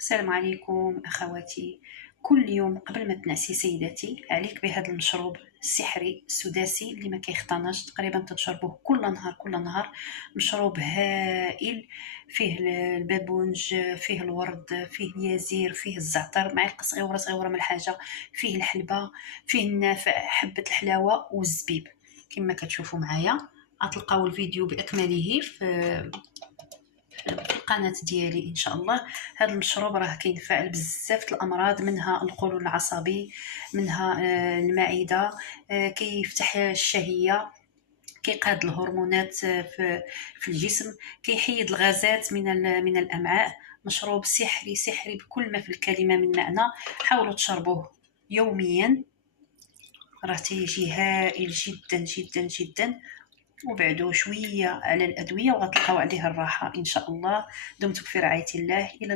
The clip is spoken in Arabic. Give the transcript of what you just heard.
السلام عليكم أخواتي. كل يوم قبل ما تنعسي سيداتي عليك بهذا المشروب السحري السداسي اللي ما كيختناش، تقريبا تتشربوه كل نهار كل نهار. مشروب هائل، فيه البابونج، فيه الورد، فيه اليازير، فيه الزعتر، معلقه صغيره صغيره من الحاجه، فيه الحلبه، فيه النافع، حبه الحلاوه والزبيب. كما كتشوفوا معايا غتلقاو الفيديو باكمله في القناه ديالي ان شاء الله. هذا المشروب راه كينفع بزاف الامراض، منها القولون العصبي، منها المعده، كيفتح الشهيه، كيقاد الهرمونات في الجسم، كيحيد الغازات من الامعاء. مشروب سحري سحري بكل ما في الكلمه من معنى. حاولوا تشربوه يوميا، راه تيجي هائل جدا جدا جدا. وبعدو شويه على الادويه وغتلقاو عليه الراحه ان شاء الله. دمتم في رعايه الله. الى